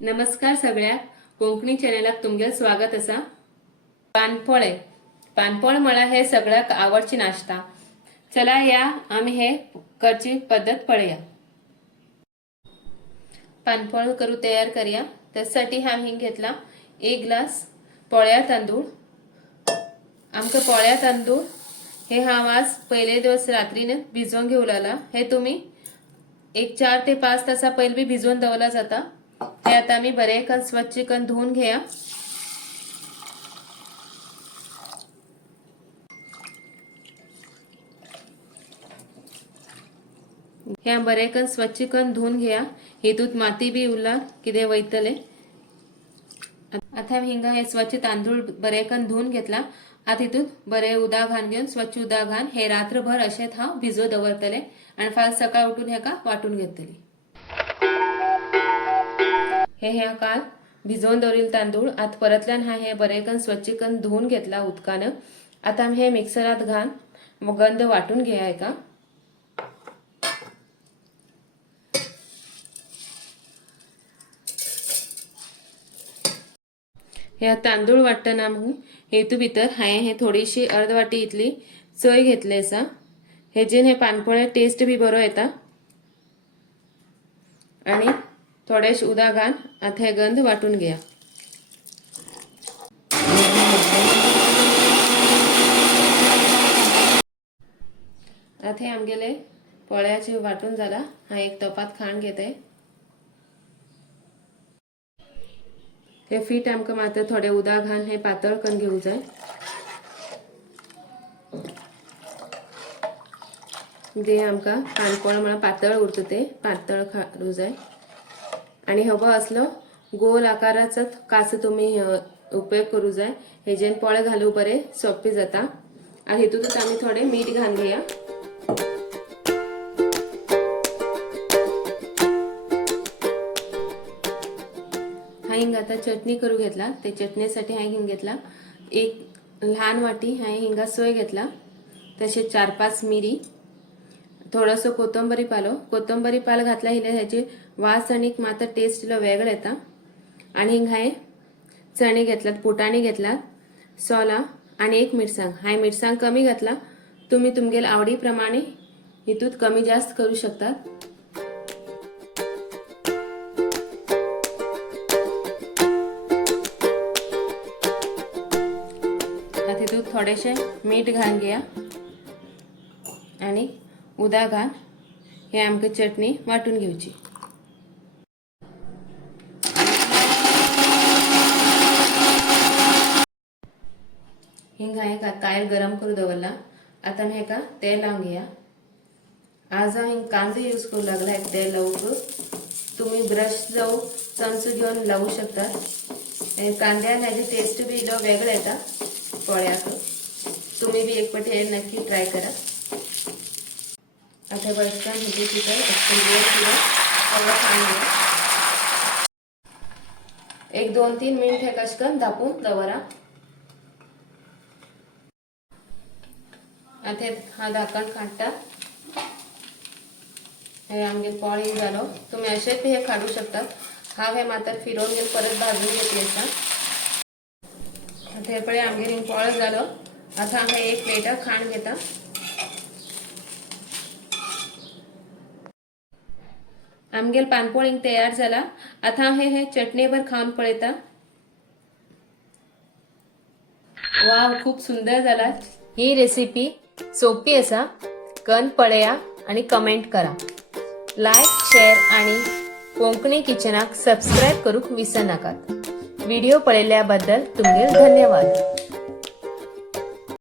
नमस्कार सगळ्या कोंकणी चॅनलाक तुमगे स्वागत असा। पानपोळे मला हे सगळ्याक आवडची नाश्ता। चला या आम्ही हे करची पद्धत पळया। पानपोळ करू तयार करूया। त्यासाठी हांवें घेतला 1 ग्लास पोळ्या तांदूळ। आमका पोळ्या तांदूळ हे हांव आज पहिले दिवस रात्रीने भिजवून घेवलेला। हे तुम्ही एक 4 ते 5 तासा पहिले भी भिजवून दवरला जाता। हे आता मी बरे कन स्वच्छ कन धुवून घ्या। हे बरे कन स्वच्छ कन धुवून घ्या। हेतूत माती बी उरला किदे वयतले। आता हिंगा हे स्वच्छ तांदूळ बरे कन धुवून घेतला। आता हितूत बरे उदक घालून घेऊन स्वच्छ उदक घालून हे रात्रभर अशेच हांव भिजो दवरतले आणि फाल सकाळ उठून हेका वाटून घेतली। हे काल भिजवून दवरिल तांदूळ आता परतल्यान हे बरे कन स्वच्छ कन धुवून घेतला उदकान। आता हे मिक्सरात घालून गंध वाटून घ्या एका। हे तांदूळ वाटतना मग हेतू भितर हांवें हे थोडीशी अर्ध वाटी इतली चय घेतली आसा। हेजेन हे पानपोळे टेस्ट बी बरो येता आणि थोडेशे उदक घालून आता हे गंध वाटून घ्या। आता हे आमगेले पोळ्याचे वाटून झाला। हा एक तोपात खाण घेते। हे फीट आमका मात्र थोडे उदक घालून हे पातळ करून घेऊ जाय। जे आमका पानपोळ म्हणा पातळ उरत ते पातळ खाऊ जाय। आणि हवं असलो गोल आकाराचा कास तुम्ही उपयोग करू जाय। हेजेन पोळे घालू बरे सोपे जाता। आणि हेतूतच आम्ही थोडे मीठ घालून घेया। हिंग आता चटणी करू घेतला। ते चटणीसाठी हांवें हिंग घेतला 1 लहान वाटी हांवें हिंगा सोय घेतला। तसे 4-5 मिरी, थोडंसं कोथिंबरी पालो घातला हिला ह्याची वास आणि मात्र टेस्ट ला वेगळा येता। आणि हिंग हांवें चणे घेतलात, फुटाणे घेतला, सोला आणि 1 मिरसांग। हांवें मिरसांग कमी घातला, तुम्ही तुमगेल आवडी प्रमाणे हितूत कमी जास्त करू शकतात। आता हितूत थोडेसे मीठ घालून घ्या आणि उदक घालून हे आमची चटणी वाटून घेऊची। हिंग हांवें कायल गरम करू दवरला। आता मी हेका तेल लावून घ्या। आज हांव हिंग कांदो यूज करू लागला हे तेल लावूक। तुम्ही ब्रश जाऊ चमचो घेऊन लावू शकतात। कांद्यान हेजी टेस्ट बी इलो वेगळो येता पोळ्याक। तुम्ही बी एक पटी हे नक्की ट्राय करा। आता बसकान हेजे भितर एक 2-3 मिनिट हे कशकन धापून दवरा। आता हा झाकण काढता। हे आमगे पोळी झालो। तुम्ही असेच हे काढू शकता। हा हे मात्र फिरवून घेऊन परत भाजून घेतली असा। आता हे पळे आमगे हिंग पोळ झालो। आता हे एक प्लेट खाण घेता। आमगेल पानपोळ हिंग तयार झाला। आता हे चटणीवर खाऊन पळयता। वाव, खूप सुंदर झाला। ही रेसिपी सोपी असा। कन पळया आणि कमेंट करा। लाईक, शेअर आणि कोंकणी किचनाक सबस्क्राईब करूक विसरनाकात। व्हिडिओ पळयल्याबद्दल तुमगे धन्यवाद।